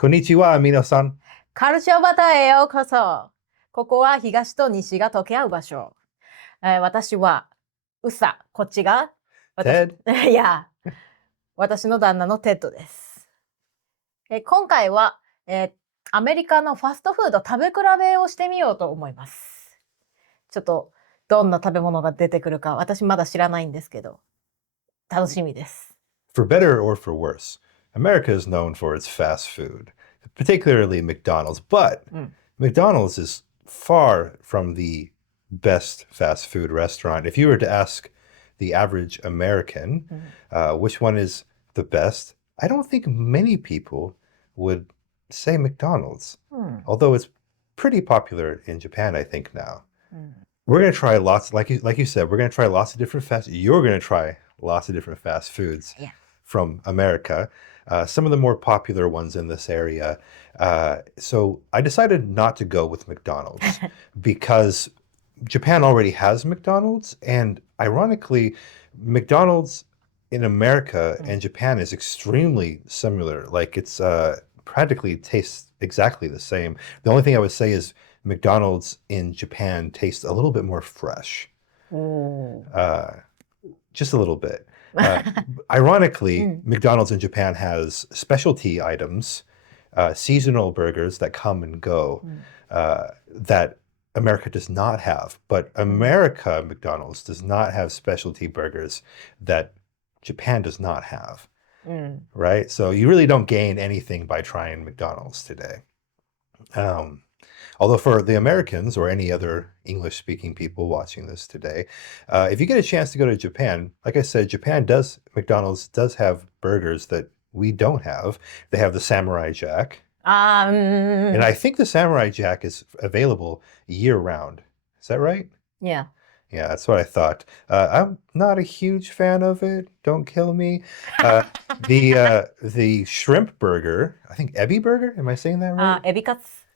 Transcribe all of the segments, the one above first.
こんにちは、皆さん。カルチャーバターへようこそ。ここは東と西が溶け合う場所。私はウサ、こっちがテいや、私の旦那のテッドです。今回は、アメリカのファストフード食べ比べをしてみようと思います。ちょっとどんな食べ物が出てくるか私まだ知らないんですけど、楽しみです。For better or for worse, America is known for its fast food, particularly McDonald's. But McDonald's is far from the best fast food restaurant. If you were to ask the average American, which one is the best, I don't think many people would say McDonald's, although it's pretty popular in Japan, I think now. We're going to try lots, like you said, we're going to try lots of different you're going to try lots of different fast foods from America. Some of the more popular ones in this area. So I decided not to go with McDonald's because Japan already has McDonald's, and ironically, McDonald's in America and Japan is extremely similar. Like it's practically tastes exactly the same. The only thing I would say is McDonald's in Japan tastes a little bit more fresh. Just a little bit. Ironically, McDonald's in Japan has specialty items, seasonal burgers that come and go, that America does not have. But McDonald's does not have specialty burgers that Japan does not have. Right? So you really don't gain anything by trying McDonald's today. Although for the Americans or any other English-speaking people watching this today, if you get a chance to go to Japan, like I said, McDonald's does have burgers that we don't have. They have the Samurai Jack. And I think the Samurai Jack is available year-round. Is that right? Yeah. Yeah, that's what I thought. I'm not a huge fan of it. Don't kill me. The shrimp burger, I think Ebi burger. Am I saying that right?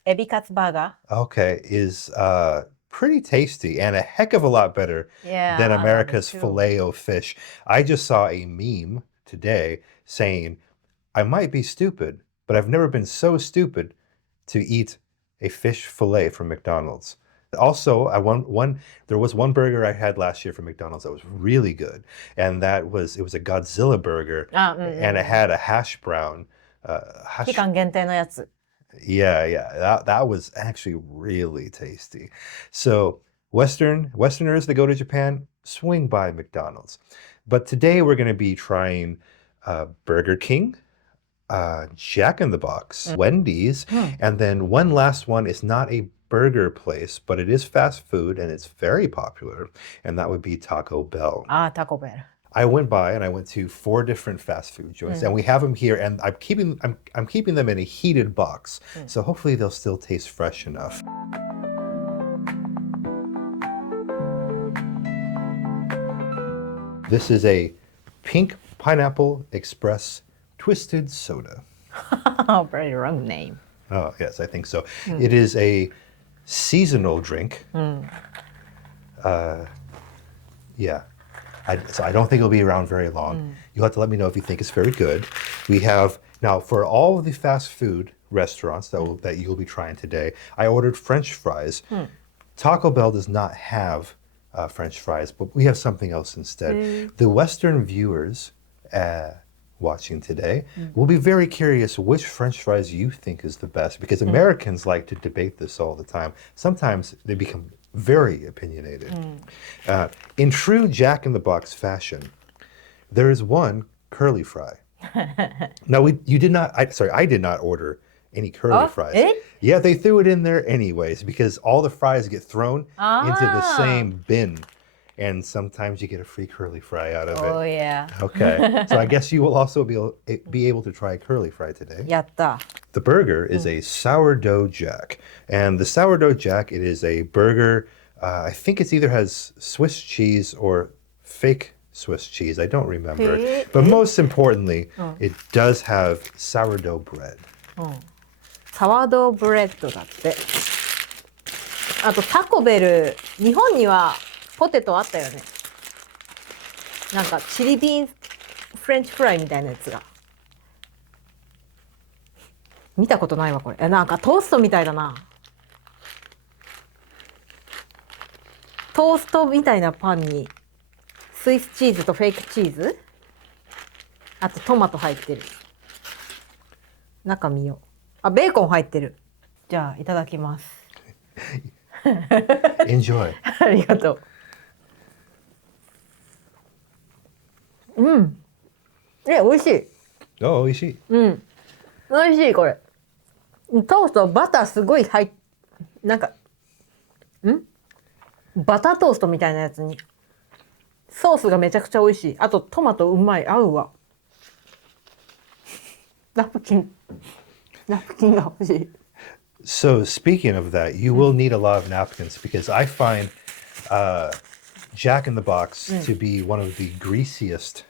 エビカツバーガー Okay, is pretty tasty and a heck of a lot better than America's filet o fish. I just saw a meme today saying, I might be stupid, but I've never been so stupid to eat a fish fillet from McDonald's. Also, there was one burger I had last year from McDonald's that was really good, and it was a Godzilla burger, and it had a hash brown. 期間限定のやつ Yeah, that was actually really tasty. So Westerners that go to Japan, swing by McDonald's. But today we're going to be trying Burger King, Jack in the Box, Wendy's, and then one last one is not a burger place, but it is fast food and it's very popular, and that would be Taco Bell. タコベル I went to 4 different fast food joints, and we have them here, and I'm keeping them in a heated box, so hopefully they'll still taste fresh enough. This is a pink pineapple express twisted soda. Very wrong name. Oh, yes, I think so. It is a seasonal drink. Yeah. So I don't think it'll be around very long. You'll have to let me know if you think it's very good. We have, now for all of the fast food restaurants that you'll be trying today, I ordered French fries. Taco Bell does not have French fries, but we have something else instead. The Western viewers watching today will be very curious which French fries you think is the best, because Americans like to debate this all the time. Sometimes they become very opinionated. In true Jack in the Box fashion, there is one curly fry. Now I did not order any curly fries. Yeah, they threw it in there anyways because all the fries get thrown into the same bin. And sometimes you get a free curly fry out of it. Oh, yeah. Okay, so I guess you will also be able to try a curly fry today. やった The burger is a sourdough jack. And the sourdough jack, it is a burger, I think it either has Swiss cheese or fake Swiss cheese. I don't remember. But most importantly, it does have sourdough bread. サワードウブレッドだって。あとタコベル、日本にはポテトあったよね。なんかチリビーンフレンチフライみたいなやつが。見たことないわこれ。なんかトーストみたいだな。トーストみたいなパンにスイスチーズとフェイクチーズ、あとトマト入ってる。中見よう。あ、ベーコン入ってる。じゃあいただきます。Enjoy. ありがとう。うん。美味しい。Oh, 美味しい。うん。美味しいこれ。トーストバターすごい入っ、なんかバタートーストみたいなやつにソースがめちゃくちゃ美味しい。あとトマトうまい、合うわ。ナプキンが欲しい。So speaking of that, you will need a lot of napkins because I find Jack in the Box to be one of the greasiest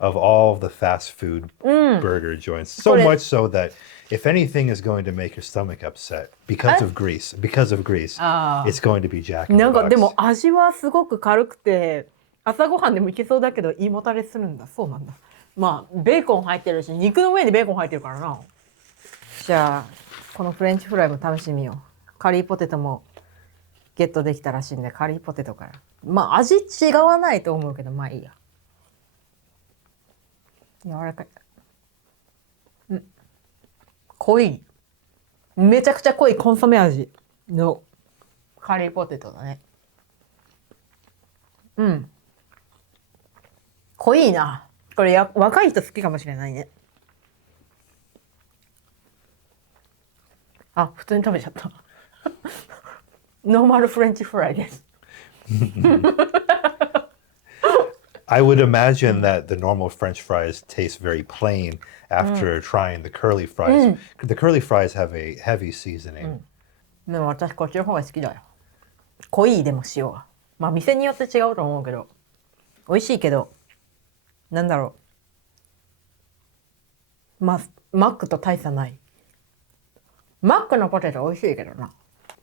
of all the fast food burger joints. So much so that if anything is going to make your stomach upset because of grease, it's going to be Jack in the なんか Box. でも味はすごく軽くて朝ごはんでもいけそうだけど胃もたれするんだ。そうなんだ。まあベーコン入ってるし肉の上にベーコン入ってるからな。じゃあこのフレンチフライも試してみよう。カリーポテトもゲットできたらしいんでカリーポテトから。まあ味違わないと思うけどまあいいや。柔らかい。濃い。めちゃくちゃ濃いコンソメ味のカリーポテトだね。うん。濃いな。これ若い人好きかもしれないね。あ、普通に食べちゃった。ノーマルフレンチフライです。I would imagine that the normal French fries taste very plain after trying the curly fries. The curly fries have a heavy seasoning. でも私こっちの方が好きだよ。濃いでも塩は。まあ店によって違うと思うけど、美味しいけど、なんだろう。まあマックと大差ない。マックのポテト美味しいけどな。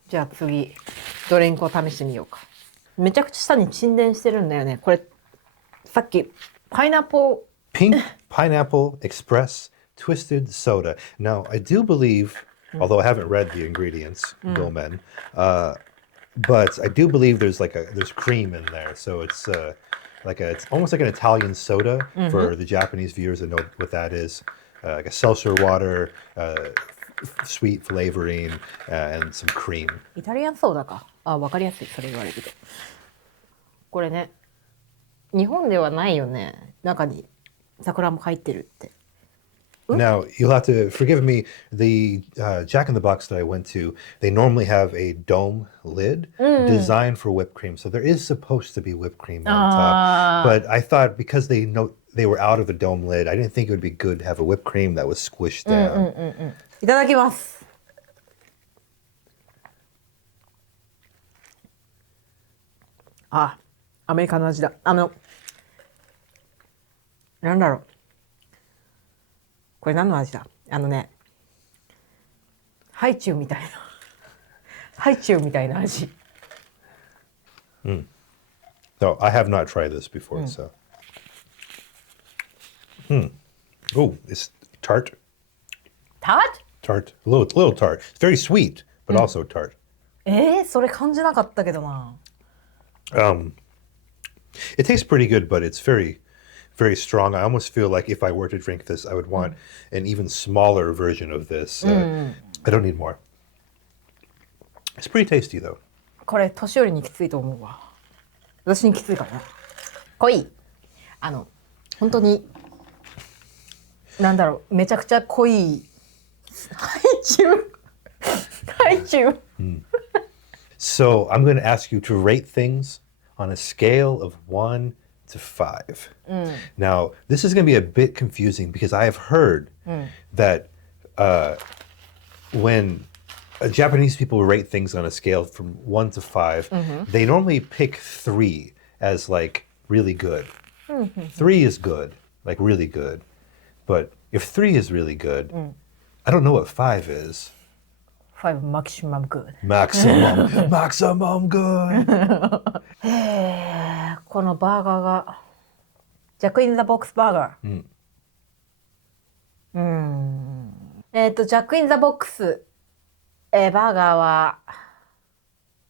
じゃあ次ドリンクを試してみようか。めちゃくちゃ下に沈殿してるんだよね。これさっきパイナップル Pink pineapple express twisted soda. Now, I do believe, although I haven't read the ingredients, Gomen, but I do believe there's cream in there. So it's it's almost like an Italian soda for the Japanese viewers that know what that is. Like a seltzer water, sweet flavoring, and some cream. イタリアンソーダか。あ、わかりやすい。それ言われると。これね、日本ではないよね。中に桜も入ってるって。Now, you'll have to forgive me. The Jack in the Box that I went to, they normally have a dome lid designed for whipped cream. So there is supposed to be whipped cream on top. But I thought because they were out of the dome lid, I didn't think it would be good to have a whipped cream that was squished down. いただきます。あ、アメリカの味だ。なんだろう。これ何の味だ？ハイチュウみたいな。ハイチュウみたいな味。No, I have not tried this before, so. Oh, it's tart. Tart? Tart. A little tart. It's very sweet, but also tart. それ感じなかったけどな。It tastes pretty good, but it's very, very strong. I almost feel like if I were to drink this, I would want an even smaller version of this. I don't need more. It's pretty tasty, though. これ年寄りにきついと思うわ。私にきついからな。濃い。本当になんだろう、めちゃくちゃ濃いハイチュウ。ハイチュウ。So I'm going to ask you to rate things on a scale of 1 to 5. Now, this is going to be a bit confusing because I have heard that when Japanese people rate things on a scale from 1 to 5, they normally pick 3 as like really good. 3 is good, like really good. But if 3 is really good, I don't know what 5 is. 5 maximum good。Maximum good. このバーガーがジャックインザボックスバーガー。ジャックインザボックス、バーガーは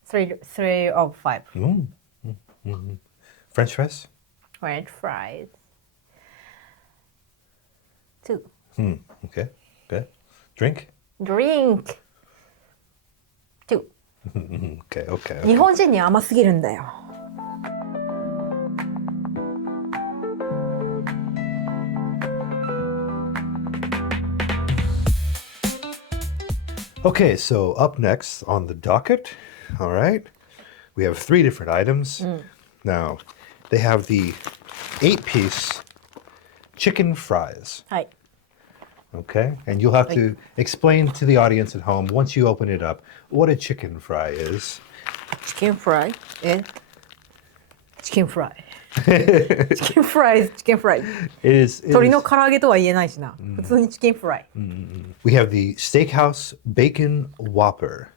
3 of 5。French fries? French fries 2。Okay, good. Drink? Drink 2。Okay, okay. 日本人に甘すぎるんだよ。Okay, so up next on the docket, all right, we have 3 different items. Now, they have the 8-piece chicken fries, はい。 okay? And you'll have to explain to the audience at home, once you open it up, what a chicken fry is. チキンフライチキンフライ。チキンフライ、チキンフライ。 It 鶏の唐揚げとは言えないしな。普通にチキンフライ。We have the Steakhouse Bacon Whopper.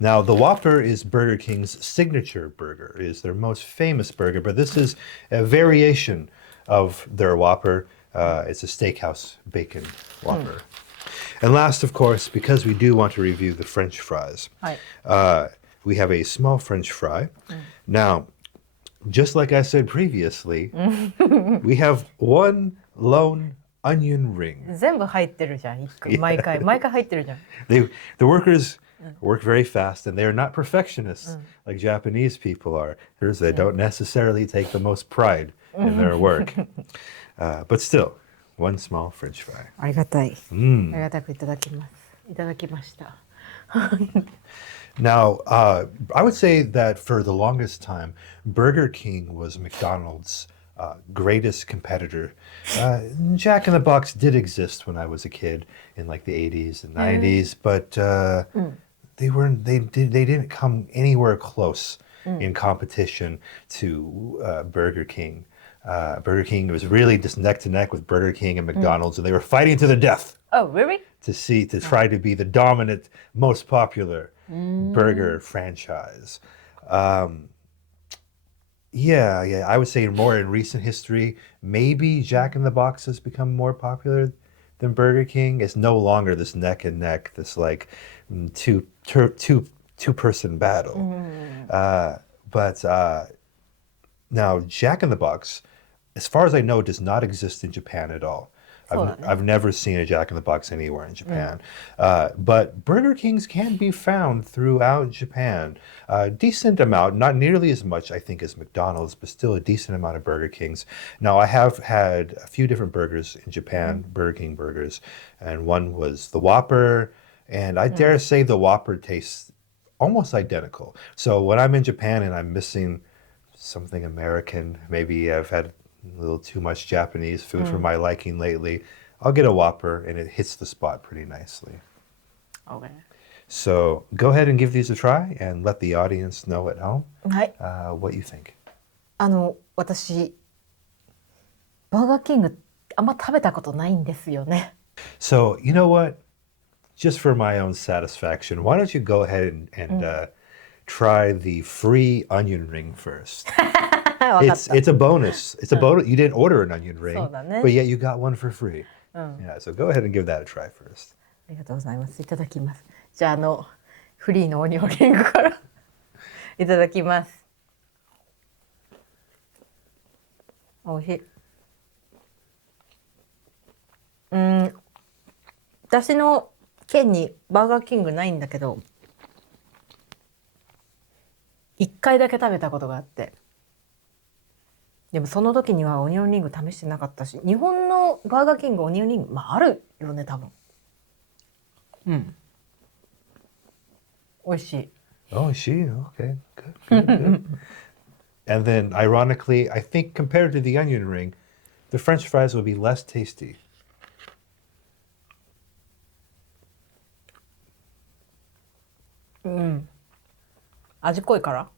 Now, the Whopper is Burger King's signature burger. It is their most famous burger, but this is a variation of their Whopper. It's a Steakhouse Bacon Whopper. And last, of course, because we do want to review the French fries, はい。 we have a small French fry. Now, just like I said previously, we have one lone onion ring. 全部入ってるじゃん。毎回入ってるじゃん。The workers work very fast, and they are not perfectionists like Japanese people are. They don't necessarily take the most pride in their work. But still, one small French fry. ありがたい。ありがたくいただきます。いただきました。Now, I would say that for the longest time, Burger King was McDonald's greatest competitor. Jack in the Box did exist when I was a kid in like the 80s and 90s, but they didn't come anywhere close in competition to Burger King. Burger King was really just neck to neck with Burger King and McDonald's, and they were fighting to the death. Oh, really? To try to be the dominant, most popular burger franchise. Yeah, I would say more in recent history, maybe Jack in the Box has become more popular than Burger King. It's no longer this neck and neck, this like two-person battle. But now Jack in the Box, as far as I know, does not exist in Japan at all. I've never seen a Jack in the Box anywhere in Japan. But Burger Kings can be found throughout Japan. Decent amount, not nearly as much, I think, as McDonald's, but still a decent amount of Burger Kings. Now, I have had a few different burgers in Japan, Burger King burgers, and one was the Whopper, and I dare say the Whopper tastes almost identical. So when I'm in Japan and I'm missing something American, maybe I've had a little too much Japanese food for my liking lately, I'll get a Whopper and it hits the spot pretty nicely. Okay. So go ahead and give these a try and let the audience know at home はい。 what you think. 私、バーガーキングあんま食べたことないんですよね。So, you know what? Just for my own satisfaction, why don't you go ahead and try the free onion ring first? わかった。 It's a bonus. It's a bonus. You didn't order an onion ring, そうだね。 but yet you got one for free. Yeah, so go ahead and give that a try first. ありがとうございます。いただきます。じゃあフリーのオニオンリングからいただきます。おいしい。私の県にバーガーキングないんだけど、1回だけ食べたことがあって、でもその時にはオニオンリング試してなかったし、日本のバーガーキングオニオンリングあるよね多分。美味しい。 Oh, is she? Okay, good. And then, ironically, I think compared to the onion ring, the French fries will be less tasty. 味濃いから？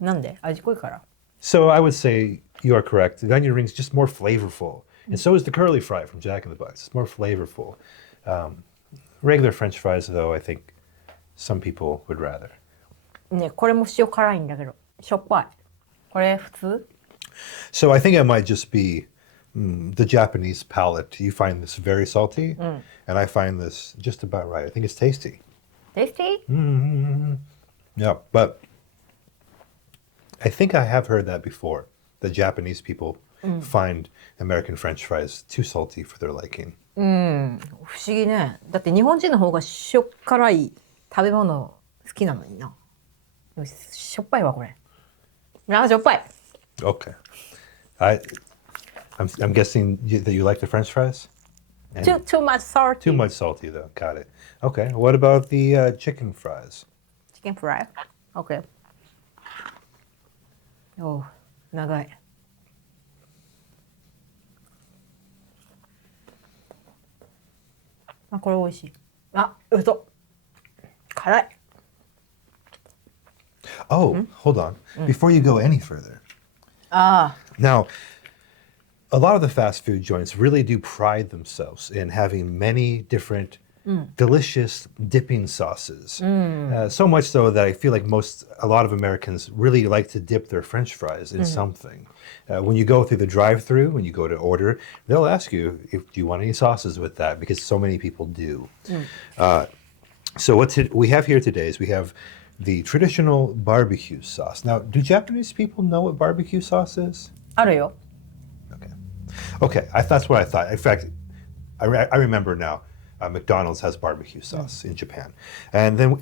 なんで？味濃いから？ So I would say you are correct. The onion ring is just more flavorful. And so is the curly fry from Jack in the Box. It's more flavorful. Regular French fries, though, I think some people would rather. ね、これも塩辛いんだけど、しょっぱい。これ普通？ So I think I might just be the Japanese palate. You find this very salty, and I find this just about right. I think it's tasty. Tasty? Yeah, but I think I have heard that before. The Japanese people find American French fries too salty for their liking. 不思議ね。だって日本人の方がしょっ辛い食べ物好きなのにな。しょっぱいわこれ。あ、しょっぱい。Okay. I'm guessing that you like the French fries? Too much salty. Too much salty, though. Got it. Okay. What about the chicken fries? Chicken fry. Okay. おう、長い。あ、これ美味しい。あ、嘘。辛い。Oh, hold on. Before you go any further. ああ。 Now, a lot of the fast food joints really do pride themselves in having many different delicious dipping sauces. So much so that I feel like a lot of Americans really like to dip their French fries in something. When you go through the drive-through, when you go to order, they'll ask you do you want any sauces with that, because so many people do. So what we have here today is we have the traditional barbecue sauce. Now, do Japanese people know what barbecue sauce is? あるよ。 Okay, that's what I thought. In fact, I remember now. McDonald's has barbecue sauce in Japan, and then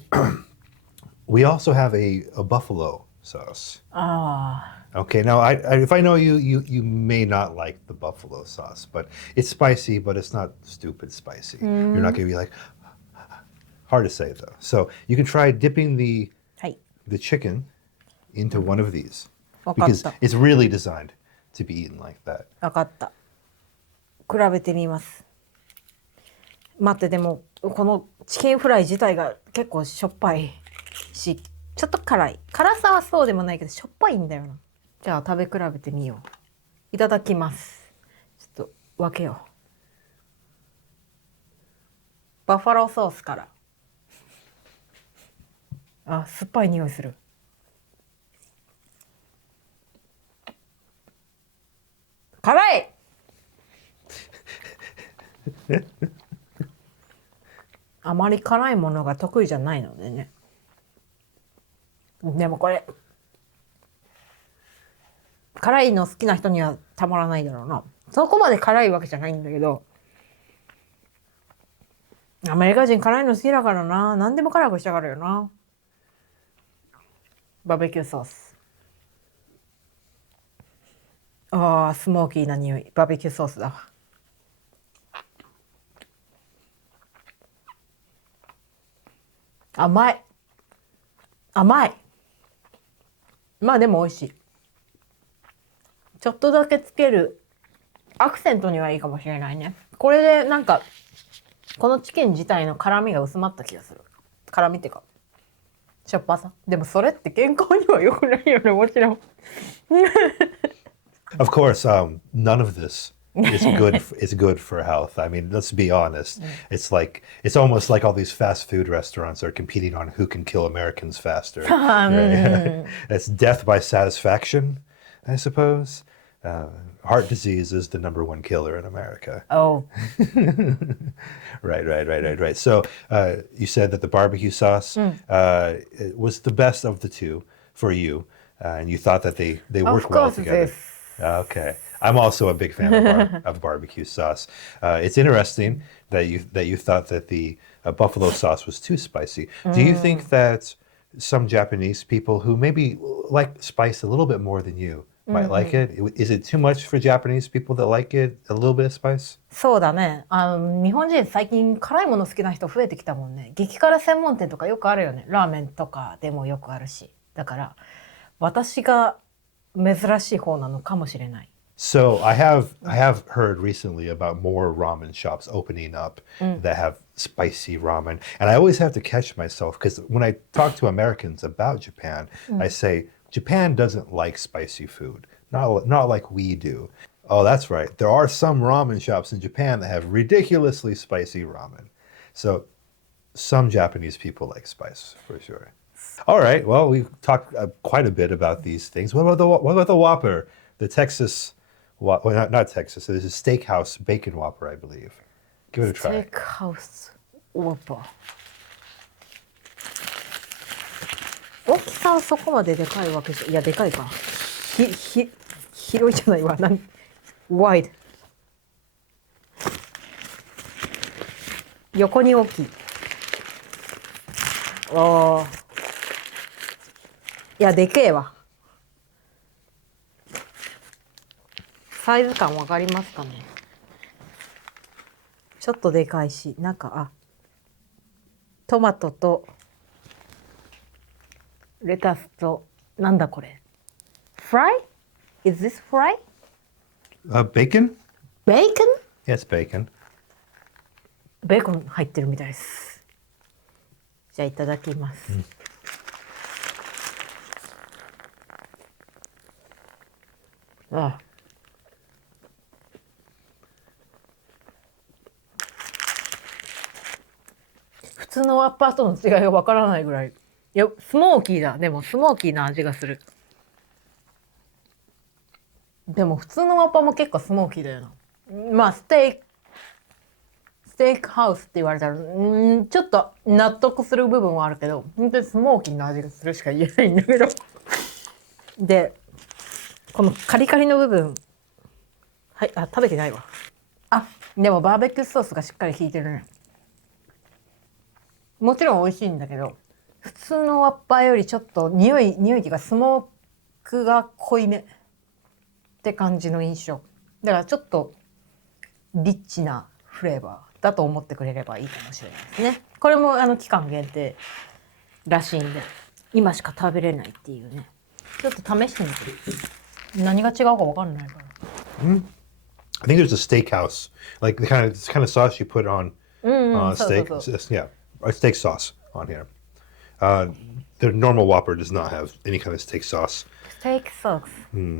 we also have a buffalo sauce. ああ。 Okay, now if I know you, you may not like the buffalo sauce, but it's spicy, but it's not stupid spicy. You're not gonna be like, hard to say though. So you can try dipping the はい。 chicken into one of these わかっ because た。 it's really designed to be eaten like that. わかった。比べてみます。待って、でもこのチキンフライ自体が結構しょっぱいし、ちょっと辛い。辛さはそうでもないけどしょっぱいんだよな。じゃあ食べ比べてみよう。いただきます。ちょっと分けよう。バッファローソースから。あ、酸っぱい匂いする。辛い。あまり辛いものが得意じゃないのでね。でもこれ辛いの好きな人にはたまらないだろうな。そこまで辛いわけじゃないんだけど、アメリカ人辛いの好きだからな。何でも辛くしたがるよな。バーベキューソース。ああ、スモーキーな匂い。バーベキューソースだわ。甘い。甘い。まあでも美味しい。ちょっとだけつけるアクセントにはいいかもしれないね。これでなんかこのチキン自体の辛みが薄まった気がする。辛みっていうかしょっぱさ。でもそれって健康には良くないよね、もちろん。Of course, none of this is good. Is good for health. I mean, let's be honest. It's almost like all these fast food restaurants are competing on who can kill Americans faster. Right? It's death by satisfaction, I suppose. Heart disease is the number one killer in America. Oh. Right. So you said that the barbecue sauce was the best of the two for you, and you thought that they work well together. This. Okay, I'm also a big fan of barbecue sauce. It's interesting that you thought that the buffalo sauce was too spicy. Do you think that some Japanese people who maybe like spice a little bit more than you might like it? Is it too much for Japanese people that like it, a little bit of spice? そうだね。日本人最近辛いもの好きな人増えてきたもんね。激辛専門店とかよくあるよね。ラーメンとかでもよくあるし。だから私が珍しい方なのかもしれない。So I have heard recently about more ramen shops opening up that have spicy ramen, and I always have to catch myself because when I talk to Americans about Japan, I say Japan doesn't like spicy food, not like we do. Oh, that's right. There are some ramen shops in Japan that have ridiculously spicy ramen. So some Japanese people like spice for sure. All right. Well, we've talked quite a bit about these things. What about the Whopper, the Texas well, not Texas. This is Steakhouse Bacon Whopper, I believe. Give it a ス try. テーキハウスワッパー。大きさはそこまででかいわけじゃ、いやでかいか。広いじゃないわ。ワイド。横に大きい。ああ。いやでけえわ。サイズ感わかりますかね。ちょっとでかいし、トマトとレタスと、なんだこれ。Fry? Is this fry? Bacon? Bacon? Yes, bacon. ベーコン入ってるみたいです。じゃあいただきます。ああ。普通のワッパーとの違いがわからないぐらい。いや、スモーキーだ。でもスモーキーな味がする。でも普通のワッパーも結構スモーキーだよな。まあステーキハウスって言われたらちょっと納得する部分はあるけど、本当にスモーキーな味がするしか言えないんだけど。でこのカリカリの部分、はい、食べてないわ。でもバーベキューソースがしっかり効いてるね。もちろん美味しいんだけど、普通のワッパーよりちょっと匂いっていうかスモークが濃いめって感じの印象だから、ちょっとリッチなフレーバーだと思ってくれればいいかもしれないですね。これも期間限定らしいんで、今しか食べれないっていうね。ちょっと試してみて。何が違うか分かんないから。I think there's a steakhouse, like the kind of sauce you put on steak. Yeah, a steak sauce on here. The normal Whopper does not have any kind of steak sauce. ステーキソー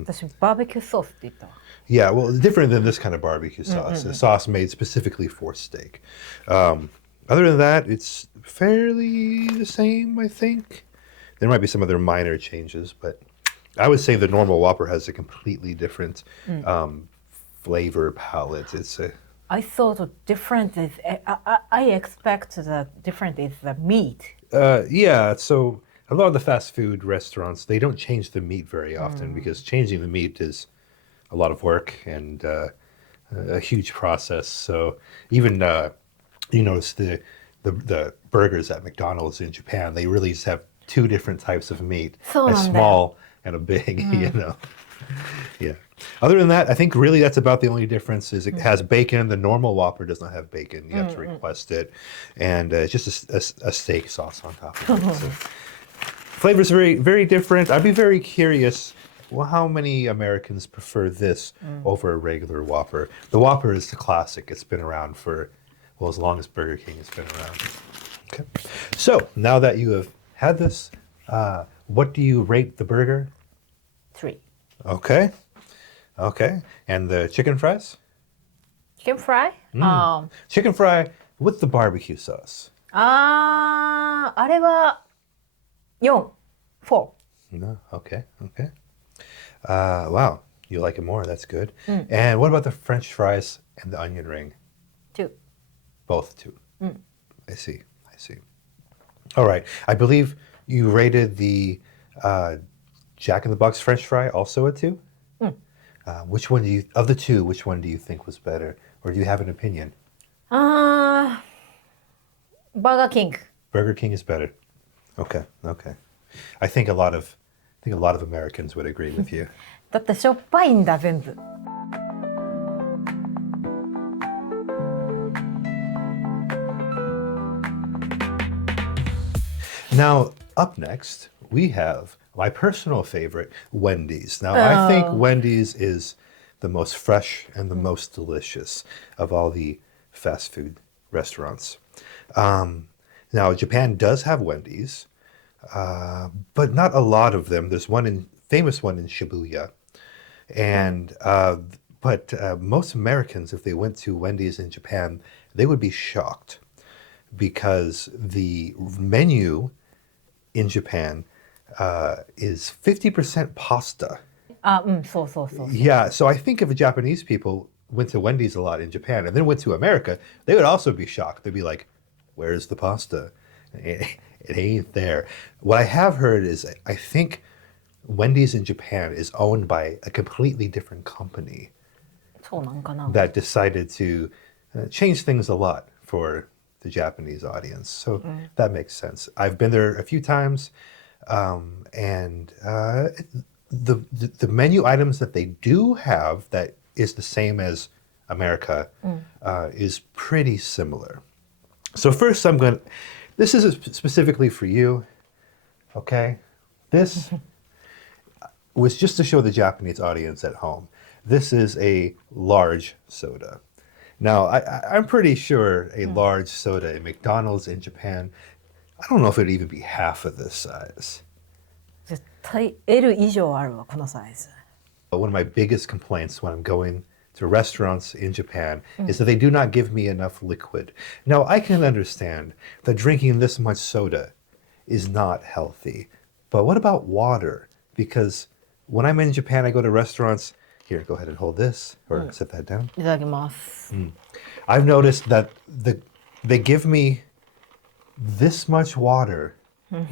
ス。私バーベキューソースって言ったわ。Yeah, well, different than this kind of barbecue sauce. A sauce made specifically for steak. Other than that, it's fairly the same, I think. There might be some other minor changes, but I would say the normal Whopper has a completely different flavor palette. I thought the difference is, I expect the difference is the meat. Yeah, so a lot of the fast food restaurants, they don't change the meat very often because changing the meat is a lot of work and a huge process. So even you notice the burgers at McDonald's in Japan, they really just have two different types of meat, a small and a big, you know. Yeah. Other than that, I think really that's about the only difference is it has bacon. The normal Whopper does not have bacon. You have to request it. And it's just a steak sauce on top of it. So flavor's very, very different. I'd be very curious, well, how many Americans prefer this over a regular Whopper? The Whopper is the classic. It's been around for, well, as long as Burger King has been around. Okay. So now that you have had this, what do you rate the burger? 3. Okay. Okay. And the chicken fries? Chicken fry? Chicken fry with the barbecue sauce. あれは4. No. Okay. Okay. Wow. You like it more. That's good. And what about the French fries and the onion ring? 2. Both 2. I see. I see. All right. I believe you rated the Jack in the Box French fry also a 2? Which one of the 2, which one do you think was better? Or do you have an opinion? Burger King. Burger King is better. Okay. Okay. I think a lot of Americans would agree with you. だってしょっぱいんだ全部。Now, up next, we have my personal favorite, Wendy's. Now, I think Wendy's is the most fresh and the most delicious of all the fast food restaurants. Now, Japan does have Wendy's, but not a lot of them. There's famous one in Shibuya. And but most Americans, if they went to Wendy's in Japan, they would be shocked because the menu in Japan is 50% pasta. あ、うん、そうそうそう。Yeah, so I think if Japanese people went to Wendy's a lot in Japan and then went to America, they would also be shocked. They'd be like, "Where's the pasta? It ain't there." What I have heard is I think Wendy's in Japan is owned by a completely different company そうなんかな。 that decided to change things a lot for the Japanese audience. So that makes sense. I've been there a few times, and the menu items that they do have that is the same as America is pretty similar. So first, this is specifically for you. Okay, this was just to show the Japanese audience at home. This is a large soda. Now, I'm pretty sure a large soda at McDonald's in Japan, I don't know if it'd even be half of this size. 絶対 L 以上あるわ、このサイズ。One of my biggest complaints when I'm going to restaurants in Japan is that they do not give me enough liquid. Now, I can understand that drinking this much soda is not healthy. But what about water? Because when I'm in Japan, I go to restaurants. Here, go ahead and hold this or set that down. いただきます。I've noticed that they give me this much water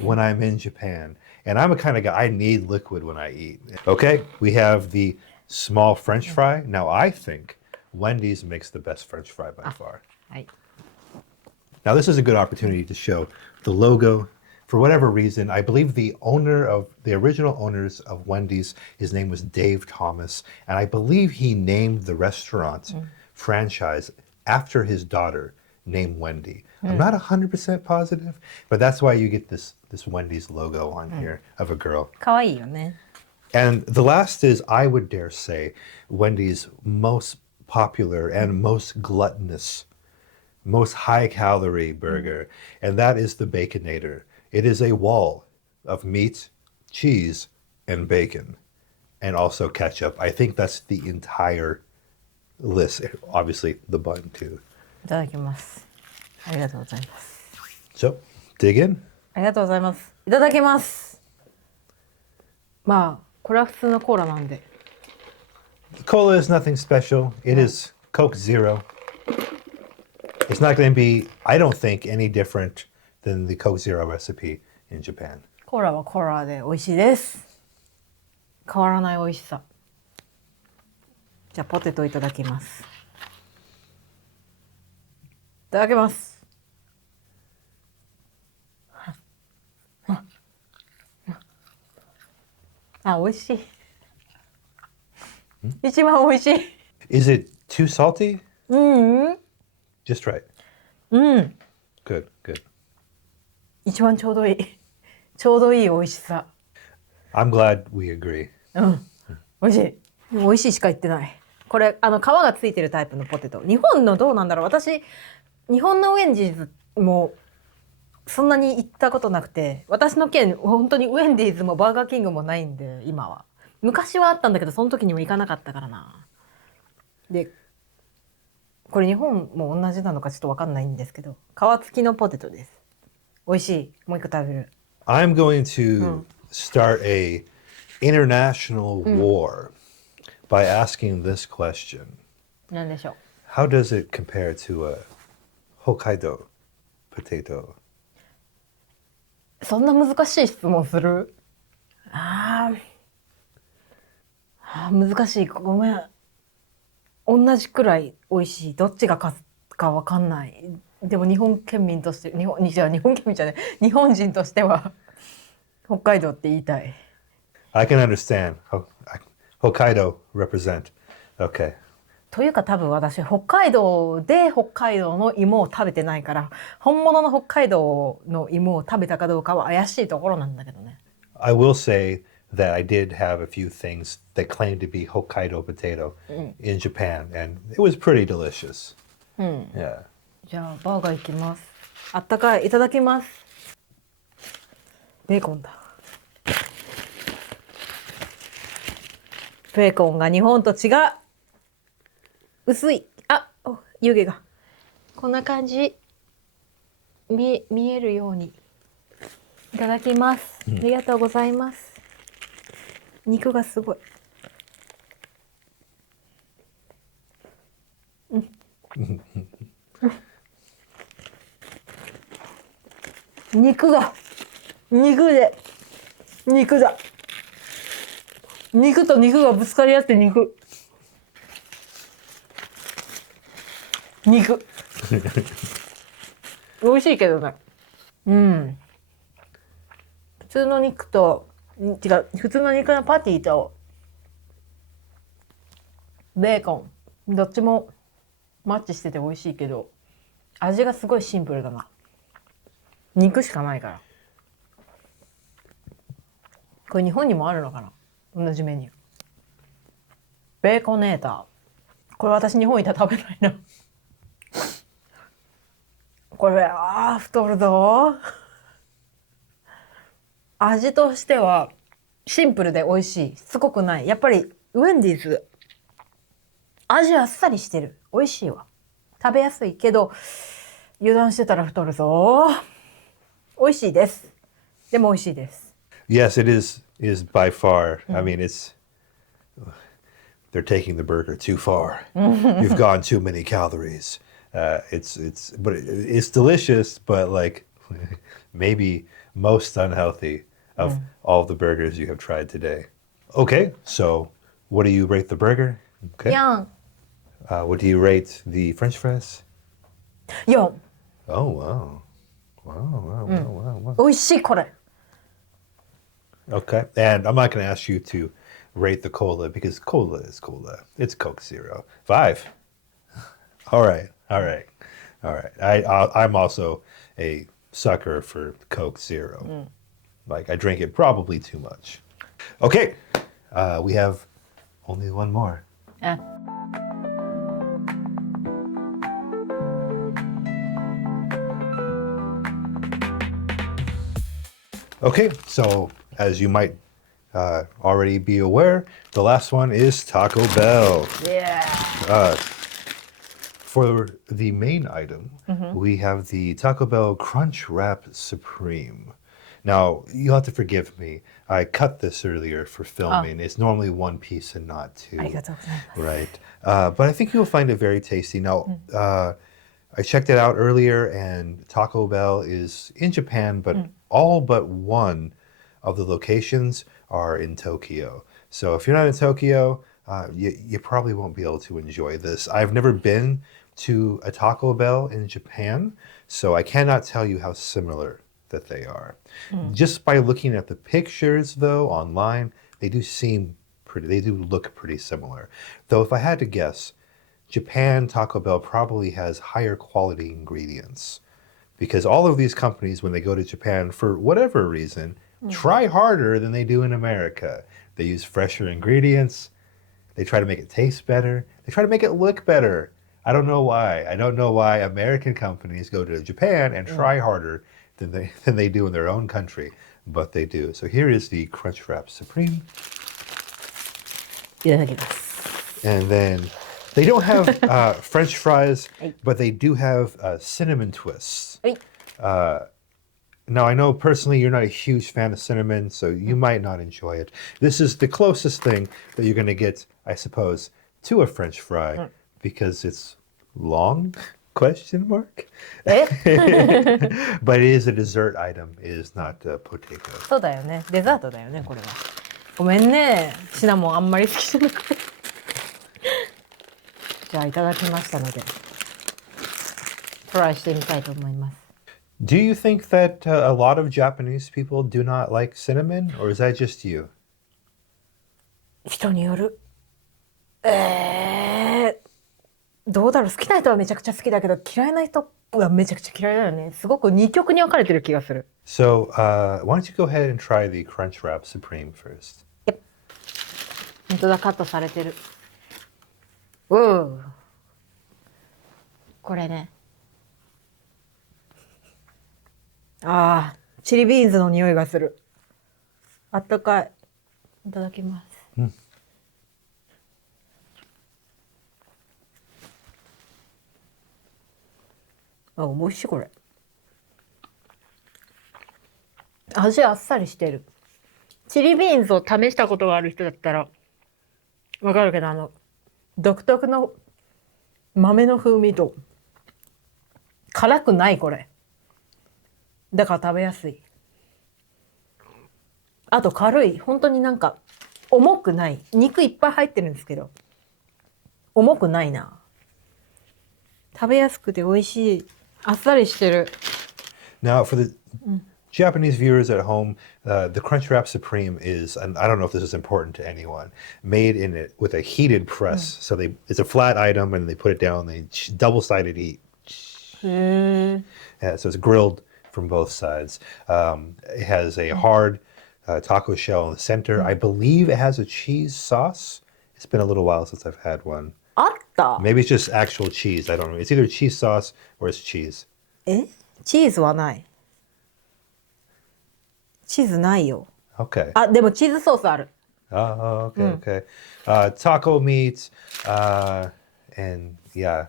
when I'm in Japan. And I'm a kind of guy, I need liquid when I eat. Okay, we have the small French fry. Now, I think Wendy's makes the best French fry by far. はい。 Now, this is a good opportunity to show the logo. For whatever reason, I believe the original owners of Wendy's, his name was Dave Thomas, and I believe he named the restaurant franchise after his daughter named Wendy. I'm not 100% positive, but that's why you get this Wendy's logo on here of a girl. かわいいよね。 And the last is, I would dare say, Wendy's most popular and most gluttonous, most high-calorie burger, and that is the Baconator. It is a wall of meat, cheese, and bacon, and also ketchup. I think that's the entire list. Obviously, the bun, too. いただきます。ありがとうございます。 So, dig in. ありがとうございます。いただきます。まあ、これは普通のコーラなんで。 Cola is nothing special. It is Coke Zero. It's not going to be, I don't think, any different than the Coke Zero recipe in Japan. コーラはコーラで美味しいです。変わらない美味しさ。じゃあポテトいただきます。いただきます。あ、美味しい。一番美味しい。Is it too salty? うん。 Just right. うん。 Good, good. 一番ちょうどいい。ちょうどいい美味しさ。 I'm glad we agree. うん。美味しい。美味しいしか言ってない。これ皮がついてるタイプのポテト。日本のどうなんだろう。私日本のウェンジーズもそんなに行ったことなくて、私の県本当にウェンディーズもバーガーキングもないんで今は。昔はあったんだけどその時にも行かなかったからな。で、これ日本も同じなのかちょっとわかんないんですけど、皮付きのポテトです。美味しい。もう一個食べる。I'm going to start a international war by asking this question. なんでしょう。 How does it compare to a Hokkaido potato? そんな難しい質問する？難しい。ごめん。同じくらい美味しい。どっちが勝つかわかんない。でも日本県民として、日本県民じゃない。日本人としては北海道って言いたい。I can understand. Hokkaido represent. Okay. というか多分私北海道で北海道の芋を食べてないから本物の北海道の芋を食べたかどうかは怪しいところなんだけどね。I will say that I did have a few things that claimed to be Hokkaido potato in Japan, and it was pretty delicious. Yeah. じゃあバーガーいきます。あったかい。いただきます。ベーコンだ。ベーコンが日本と違う。薄い。湯気が。こんな感じ。見えるように。いただきます。ありがとうございます。肉がすごい。肉だ。肉だ。肉と肉がぶつかり合って肉。美味しいけどね。うん。普通の肉のパティとベーコンどっちもマッチしてて美味しいけど、味がすごいシンプルだな。肉しかないから。これ日本にもあるのかな、同じメニュー。ベーコネーター。これ私日本いたら食べないな。これ太るぞ。味としてはシンプルで美味しい。しつこくない。やっぱりウェンディーズ味あっさりしてる。美味しいわ。食べやすいけど油断してたら太るぞ。美味しいです。でも美味しいです。Yes, it is by far. I mean, they're taking the burger too far. You've gone too many calories. But it's delicious, but like maybe most unhealthy of all the burgers you have tried today. Okay, so what do you rate the burger? Okay. 4。What do you rate the French fries? 4。Oh wow, wow. 美味しいこれ。Okay, and I'm not going to ask you to rate the cola because cola is cola. It's Coke Zero. 5. All right. I'm also a sucker for Coke Zero. Like I drink it probably too much. Okay, we have only one more. Okay, so as you might already be aware, the last one is Taco Bell. Yeah. For the main item, we have the Taco Bell Crunch Wrap Supreme. Now, you'll have to forgive me. I cut this earlier for filming. It's normally one piece and not two. ありがとうございます。 Right. But I think you'll find it very tasty. Now, I checked it out earlier, and Taco Bell is in Japan, but all but one of the locations are in Tokyo. So if you're not in Tokyo, you probably won't be able to enjoy this. I've never been to a Taco Bell in Japan, so I cannot tell you how similar that they are. Just by looking at the pictures, though, online, they do look pretty similar. Though if I had to guess, Japan Taco Bell probably has higher quality ingredients because all of these companies, when they go to Japan, for whatever reason, try harder than they do in America. They use fresher ingredients. They try to make it taste better. They try to make it look better. I don't know why. I don't know why American companies go to Japan and try harder than they do in their own country, but they do. So here is the Crunch Wrap Supreme. いただきます。 And then they don't have French fries, but they do have cinnamon twists. Now, I know personally you're not a huge fan of cinnamon, so you might not enjoy it. This is the closest thing that you're going to get, I suppose, to a French fry because it's long? Question mark? But it is a dessert item. It is not potato. そうだよね。デザートだよね、これは。ごめんね。シナモンあんまり好きじゃなくて。じゃあいただきましたので、トライしてみたいと思います。Do you think that a lot of Japanese people do not like cinnamon, or is that just you? 人による。どうだろう、好きな人はめちゃくちゃ好きだけど、嫌いな人はめちゃくちゃ嫌いだよね。すごく二極に分かれてる気がする。So, why don't you go ahead and try the Crunch Wrap Supreme first? 本当だ、カットされてる。これね。チリビーンズの匂いがする。あったかい。いただきます。美味しいこれ。味あっさりしてる。チリビーンズを試したことがある人だったらわかるけど、独特の豆の風味と辛くないこれ。だから食べやすい。あと軽い。本当になんか重くない。肉いっぱい入ってるんですけど重くないな。食べやすくて美味しい。あっさりしてる。Now, for the Japanese viewers at home, the Crunchwrap Supreme is, and I don't know if this is important to anyone, made in it with a heated press. So it's a flat item, and they put it down. They double-sided heat. So it's grilled from both sides. It has a hard taco shell in the center. I believe it has a cheese sauce. It's been a little while since I've had one. あった。 Maybe it's just actual cheese. I don't know. It's either cheese sauce or it's cheese. チーズはない。チーズないよ。Okay. あ、でもチーズソースある。 Oh, okay, okay. Taco meat, and yeah,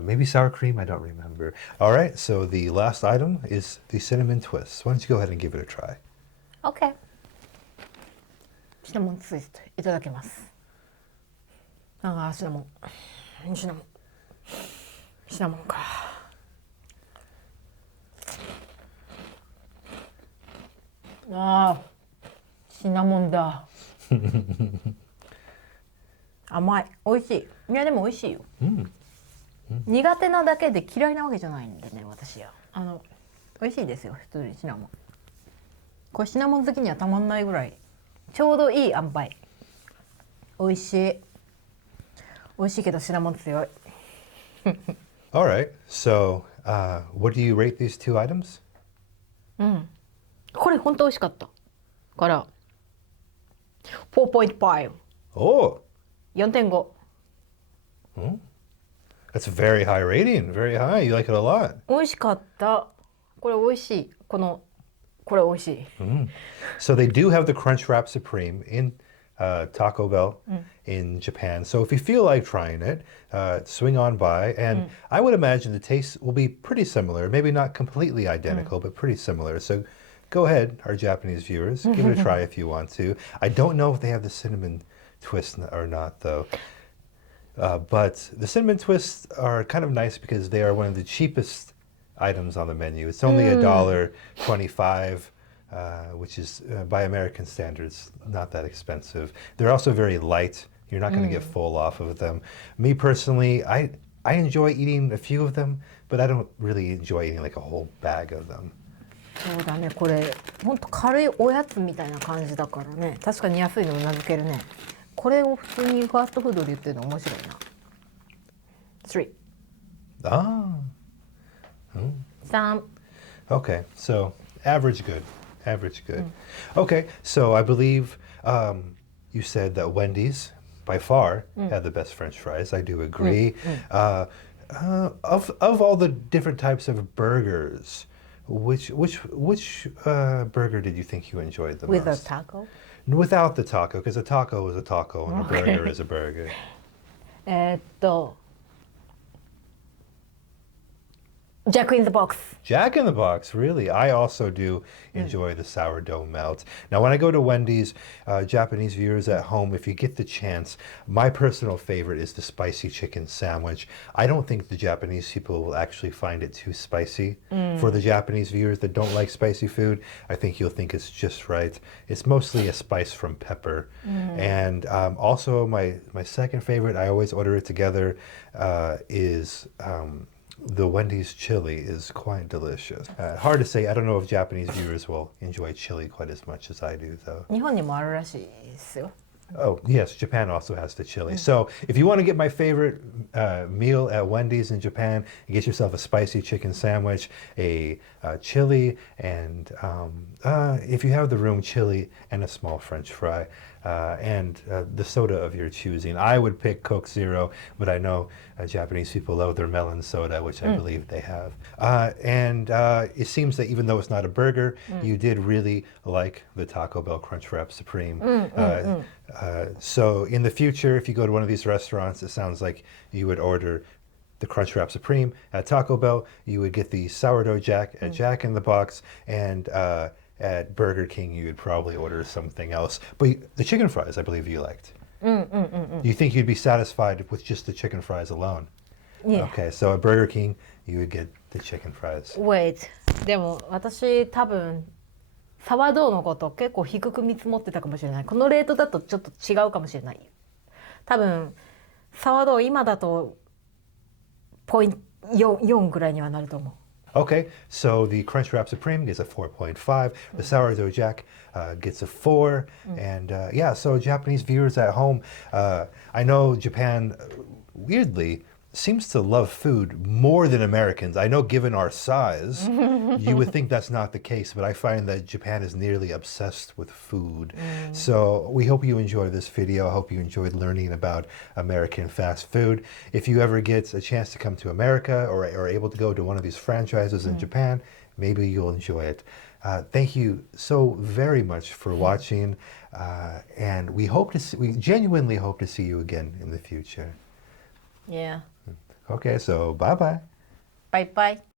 maybe sour cream. I don't remember. All right. So the last item is the cinnamon twist. Why don't you go ahead and give it a try? OK。シナモンツイストいただきます。ああ、シナモン。シナモン。シナモンか。ああ、シナモンだ。甘い、美味しい。いやでも美味しいよ。苦手なだけで嫌いなわけじゃないんでね、私は。美味しいですよ、普通にシナモン。これシナモン好きにはたまんないぐらいちょうどいい塩梅。美味しい。美味しいけどシナモン強い。All right. So, what do you rate these two items? これ本当美味しかったから4.5。 Oh, 4.5。 that's a very high rating. Very high. You like it a lot. 美味しかった。これ美味しい。これ美味しい。So they do have the Crunchwrap Supreme in Taco Bell in Japan. So if you feel like trying it, swing on by. And I would imagine the taste will be pretty similar. Maybe not completely identical, but pretty similar. So go ahead, our Japanese viewers. Give it a try if you want to. I don't know if they have the cinnamon twist or not, though. But the cinnamon twists are kind of nice because they are one of the cheapest items on the menu. It's only $1.25, which is by American standards not that expensive. They're also very light. You're not going to get full off of them. Me personally, I enjoy eating a few of them, but I don't really enjoy eating like a whole bag of them. そうだね、これほんと軽いおやつみたいな感じだからね。確かに安いのうなずけるね。これを普通にファーストフードで言ってるの面白いな。3。 Ah. 3。 Okay, so average good. Average good. Okay, so I believe you said that Wendy's by far had the best French fries. I do agree. Of all the different types of burgers, which burger did you think you enjoyed the With a most? taco? Without the taco, because a taco is a taco and a burger is a burger. ジャックインザボックス。 Jack in the Box, really. I also do enjoy the sourdough melt. Now, when I go to Wendy's, Japanese viewers at home, if you get the chance, my personal favorite is the spicy chicken sandwich. I don't think the Japanese people will actually find it too spicy. For the Japanese viewers that don't like spicy food, I think you'll think it's just right. It's mostly a spice from pepper. And also, my second favorite, I always order it together, is... the Wendy's chili is quite delicious. Hard to say. I don't know if Japanese viewers will enjoy chili quite as much as I do, though. 日本にもあるらしいですよ。 Oh, yes, Japan also has the chili. So if you want to get my favorite meal at Wendy's in Japan, get yourself a spicy chicken sandwich, a chili, and if you have the room, chili and a small French fry. And the soda of your choosing. I would pick Coke Zero, but I know Japanese people love their melon soda, which I believe they have. And it seems that even though it's not a burger, you did really like the Taco Bell Crunchwrap Supreme. So in the future, if you go to one of these restaurants, it sounds like you would order the Crunchwrap Supreme at Taco Bell. You would get the sourdough Jack at Jack in the Box, and at Burger King, you would probably order something else. But the chicken fries, I believe you liked. You think you'd be satisfied with just the chicken fries alone? Yeah. Okay, so at Burger King, you would get the chicken fries. Wait. でも私多分サワードウのこと結構低く見積もってたかもしれない。このレートだとちょっと違うかもしれない。多分サワードウ今だとポイント4ぐらいにはなると思う。Okay, so the Crunchwrap Supreme gets a 4.5. The Sourdough Jack gets a 4. And yeah, so Japanese viewers at home, I know Japan, weirdly, seems to love food more than Americans. I know given our size, you would think that's not the case, but I find that Japan is nearly obsessed with food. So we hope you enjoyed this video. I hope you enjoyed learning about American fast food. If you ever get a chance to come to America or are able to go to one of these franchises in Japan, maybe you'll enjoy it. Thank you so very much for watching, and we genuinely hope to see you again in the future. Yeah. Okay, so bye-bye. バイバイ。